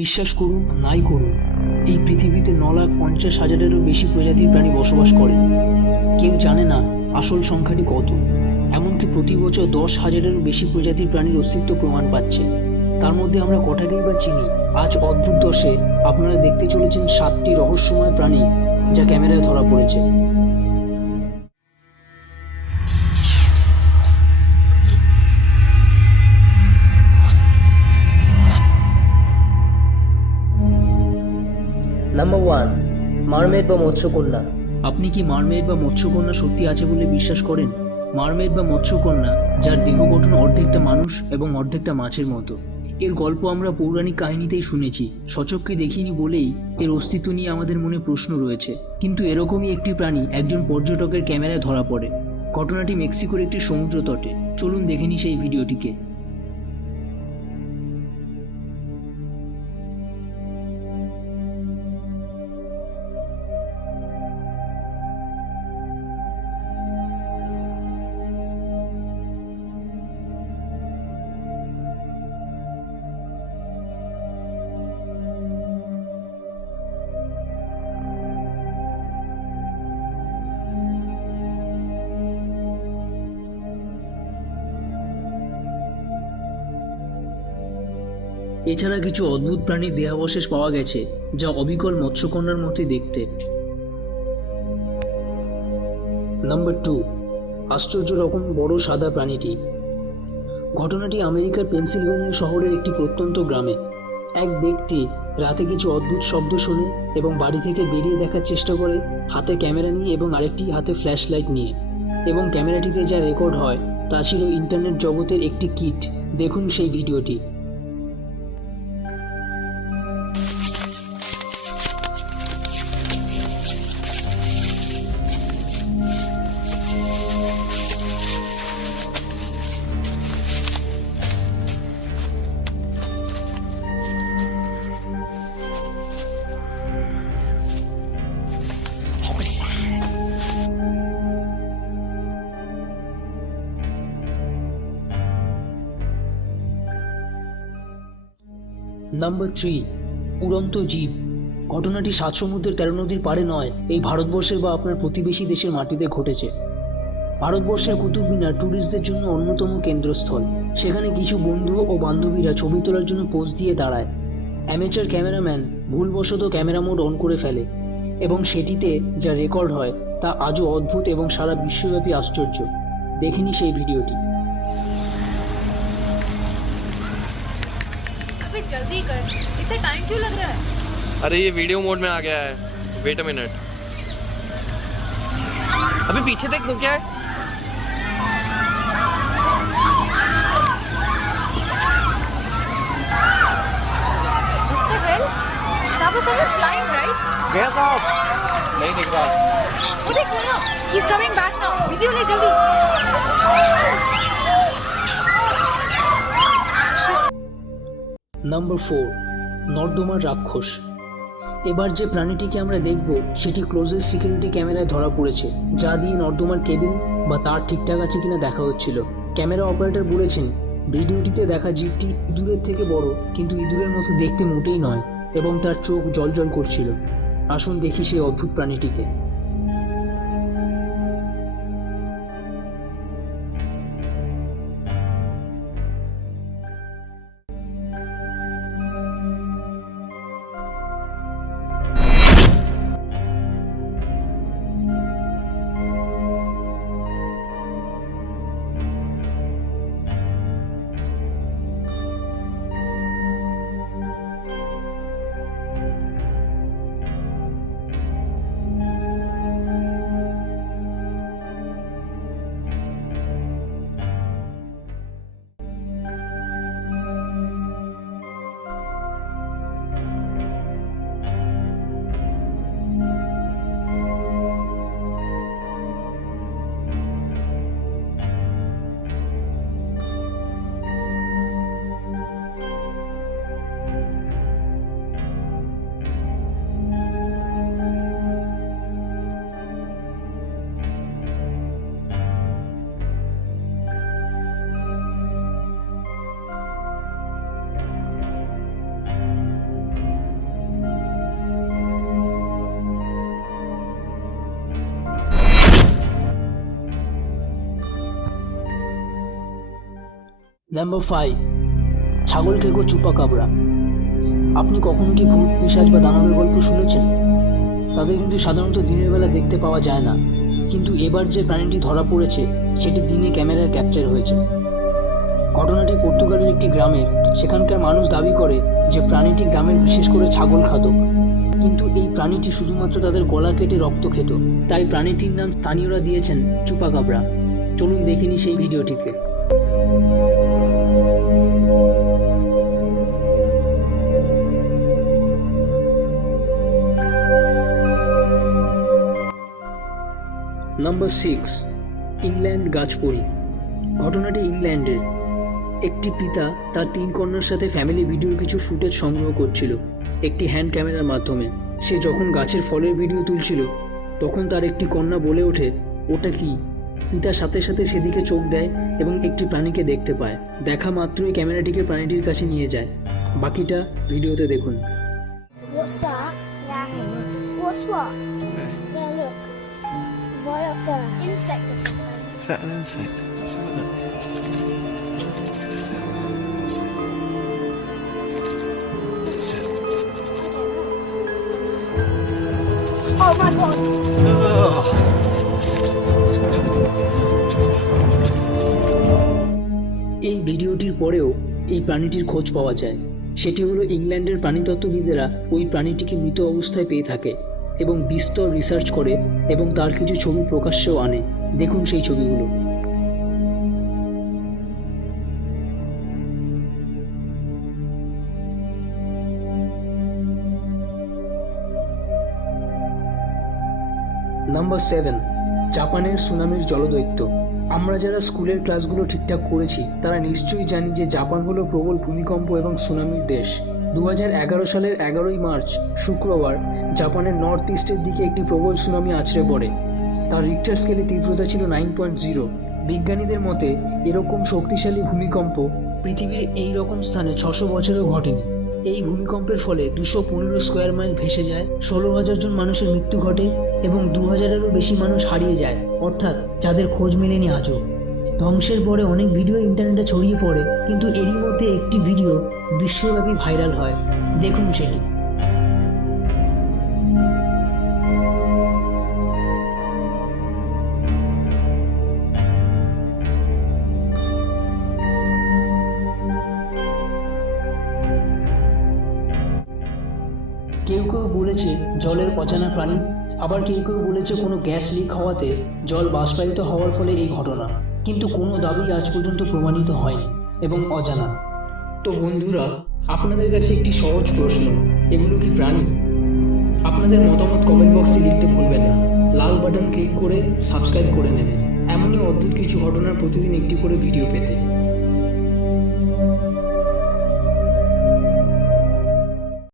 বিশ্বাস করুন নাই করুন, এই পৃথিবীতে 9,50,000-এরও বেশি প্রজাতির প্রাণী বসবাস করে। কেউ জানে না আসল সংখ্যাটি কত। এমনকি প্রতি বছর 10,000-এরও বেশি প্রজাতির প্রাণীর অস্তিত্ব প্রমাণ পাচ্ছে। তার মধ্যে আমরা কটাকেই বা চিনি। আজ অদ্ভুত দশে আপনারা দেখতে চলেছেন 7টি রহস্যময় প্রাণী যা ক্যামেরায় ধরা পড়েছে। নাম্বার 1, মারমেড বা মৎস্যকন্যা। আপনি কি মারমেড বা মৎস্যকন্যা সত্যি আছে বলে বিশ্বাস করেন? মারমেড বা মৎস্যকন্যা, যার দেহ গঠন অর্ধেকটা মানুষ এবং অর্ধেকটা মাছের মতো। এর গল্প আমরা পৌরাণিক কাহিনীতেই শুনেছি, সচক্ষে দেখিনি বলেই এর অস্তিত্ব নিয়ে আমাদের মনে প্রশ্ন রয়েছে। কিন্তু এরকমই একটি প্রাণী একজন পর্যটকের ক্যামেরায় ধরা পড়ে। ঘটনাটি মেক্সিকোর একটি সমুদ্র তটে। চলুন দেখে নিই সেই ভিডিওটিকে। এছাড়া কিছু অদ্ভুত প্রাণীর দেহাবশেষ পাওয়া গেছে যা অবিকল মৎস্যকন্যার মতোই দেখতে। নাম্বার 2, আশ্চর্য রকম বড় সাদা প্রাণীটি। ঘটনাটি আমেরিকার পেনসিলভেনিয়া শহরের একটি প্রত্যন্ত গ্রামে। এক ব্যক্তি রাতে কিছু অদ্ভুত শব্দ শোনে এবং বাড়ি থেকে বেরিয়ে দেখার চেষ্টা করে, হাতে ক্যামেরা নিয়ে এবং আরেকটি হাতে ফ্ল্যাশ লাইট নিয়ে। এবং ক্যামেরাটিতে যা রেকর্ড হয় তা ছিল ইন্টারনেট জগতের একটি কিট। দেখুন সেই ভিডিওটি। নাম্বার 3, উড়ন্ত জীব। ঘটনাটি 7 সমুদ্রের 13 নদীর পাড়ে নয়, এই ভারতবর্ষের বা আপনার প্রতিবেশী দেশের মাটিতে ঘটেছে। ভারতবর্ষের কুতুব মিনার ট্যুরিস্টদের জন্য অন্যতম কেন্দ্রস্থল। সেখানে কিছু বন্ধু ও বান্ধবীরা ছবি তোলার জন্য পোজ দিয়ে দাঁড়ায়। অ্যামেচার ক্যামেরাম্যান ভুলবশত ক্যামেরা মোড অন করে ফেলে এবং সেটিতে যা রেকর্ড হয় তা আজও অদ্ভুত এবং সারা বিশ্বব্যাপী আশ্চর্য। দেখিনি সেই ভিডিওটি। जल्दी कर, इतना टाइम क्यों लग रहा है? अरे ये वीडियो मोड में आ गया है। Wait a minute. अभी पीछे देख, तो क्या है? What the hell? That was someone flying, right? गया साहब नहीं दिख रहा। वो देख वो ना, he's coming back now. Video ले जल्दी। নাম্বার 4, নর্দমার রাক্ষস। এবার যে প্রাণীটিকে আমরা দেখব সেটি ক্লোজেস্ট সিকিউরিটি ক্যামেরায় ধরা পড়েছে, যা দিয়ে নর্দমার কেবিল বা তার ঠিকঠাক আছে কিনা দেখা হচ্ছিল। ক্যামেরা অপারেটর বলেছেন ভিডিওটিতে দেখা জীবটি ইঁদুরের থেকে বড়, কিন্তু ইঁদুরের মতো দেখতে মোটেই নয় এবং তার চোখ জ্বলজ্বল করছিল। আসুন দেখি সেই অদ্ভুত প্রাণীটিকে। নাম্বার 5, ছাগল খেকো চুপাকাবরা। আপনি কখনো কি ভূত, পিশাচ বা দানবের গল্প শুনেছেন? তাদের কিন্তু সাধারণত দিনের বেলা দেখতে পাওয়া যায় না, কিন্তু এবার যে প্রাণীটি ধরা পড়েছে সেটি দিনে ক্যামেরায় ক্যাপচার হয়েছে। ঘটনাটি পর্তুগালের একটি গ্রামের। সেখানকার মানুষ দাবি করে যে প্রাণীটি গ্রামের বিশেষ করে ছাগল খাত, কিন্তু এই প্রাণীটি শুধুমাত্র তাদের গলা কেটে রক্ত খেত। তাই প্রাণীটির নাম স্থানীয়রা দিয়েছেন চুপাকাবরা। চলুন দেখে নিই সেই ভিডিওটিকে। নাম্বার 6, ইংল্যান্ড গাছপড়ি। ঘটনাটি ইংল্যান্ডের। একটি পিতা তার 3 কন্যার সাথে ফ্যামিলি ভিডিওর কিছু ফুটেজ সংগ্রহ করছিল একটি হ্যান্ড ক্যামেরার মাধ্যমে। সে যখন গাছের ফলের ভিডিও তুলছিল তখন তার একটি কন্যা বলে ওঠে, ওটা কি? পিতা সাথে সাথে সেদিকে চোখ দেয় এবং একটি প্রাণীকে দেখতে পায়। দেখা মাত্রই ক্যামেরাটিকে প্রাণীটির কাছে নিয়ে যায়। বাকিটা ভিডিওতে দেখুন। What's that? Yeah. What's what? Yeah, look. Right up there. Insect or something. Is that an insect? Let's have a look. Oh my god. এই ভিডিওটির পরেও এই প্রাণীটির খোঁজ পাওয়া যায়। সেটি হলো ইংল্যান্ডের প্রাণীতত্ত্ববিদেরা ওই প্রাণীটিকে মৃত অবস্থায় পেয়ে থাকে এবং বিস্তর রিসার্চ করে এবং তার কিছু ছবি প্রকাশ্যেও আনে। দেখুন সেই ছবিগুলো। নাম্বার 7, জাপানের সুনামির জলদৈত্য। আমরা যারা স্কুলের ক্লাসগুলো ঠিকঠাক করেছি তারা নিশ্চয়ই জানি যে জাপান হলো প্রবল ভূমিকম্প এবং সুনামির দেশ। 2011 সালের 11ই মার্চ শুক্রবার জাপানের নর্থ ইস্টের দিকে একটি প্রবল সুনামি আছড়ে পড়ে। তার রিক্টার স্কেলে তীব্রতা ছিল 9.0। বিজ্ঞানীদের মতে এরকম শক্তিশালী ভূমিকম্প পৃথিবীর এই রকম স্থানে 600 বছরেও ঘটেনি। এই ভূমিকম্পের ফলে 215 স্কোয়ার মাইল ভেসে যায়, 16,000 জন মানুষের মৃত্যু ঘটে এবং 2000-এরও বেশি মানুষ হারিয়ে যায়, অর্থাৎ যাদের খোঁজ মেলেনি আজও। ধ্বংসের পরে অনেক ভিডিও ইন্টারনেটে ছড়িয়ে পড়ে, কিন্তু এরই মধ্যে একটি ভিডিও বিশ্বব্যাপী ভাইরাল হয়। দেখুন সেটি। কেউ কেউ বলেছে জলের অজানা প্রাণী, আবার কেউ কেউ বলেছে কোনো গ্যাস লিক হওয়াতে জল বাষ্পায়িত হওয়ার ফলে এই ঘটনা, কিন্তু কোনো দাবি আজ পর্যন্ত প্রমাণিত হয়নি এবং অজানা। তো বন্ধুরা, আপনাদের কাছে একটি সহজ প্রশ্ন, এগুলো কি প্রাণী? আপনাদের মতামত কমেন্ট বক্সে লিখতে ভুলবেন না। লাল বাটন ক্লিক করে সাবস্ক্রাইব করে নেবেন এমনই অদ্ভুত কিছু ঘটনার প্রতিদিন একটি করে ভিডিও পেতে।